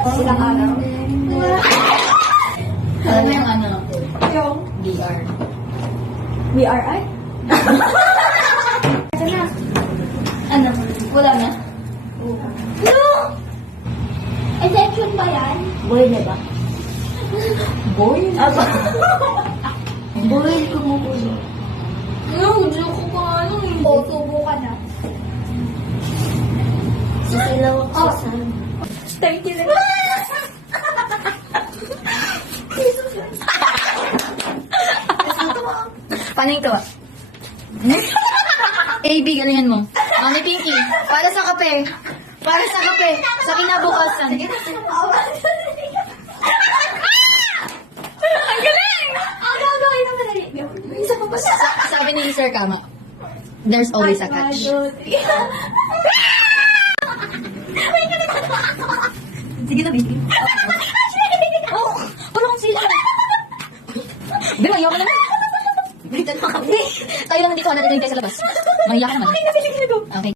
Silang araw. Alam mo yung ano? Yung VR. BRI? Ito na. Ano? Wala na? No! Exception ba yan? Boy na ba? Boy? Aba. Boy, kumukulo. No, joke ko pa ano. O, subukan na. Sisilaw ako sa saan. Thank you. Paano yung tawa? A, B, galingan mo. Mami Pinky, para sa kape. Para sa kape. Sa kinabukasan. Ang galing! Ang gagawin naman na rin. Isa pa ba siya? Sabi ni Sir Kama, there's always a catch. Sige na, baby. Oh, wala kang sila. Pero ayaw mo naman. Tayo lang dito, natin tayo sa labas. Mahiya ka naman. Okay.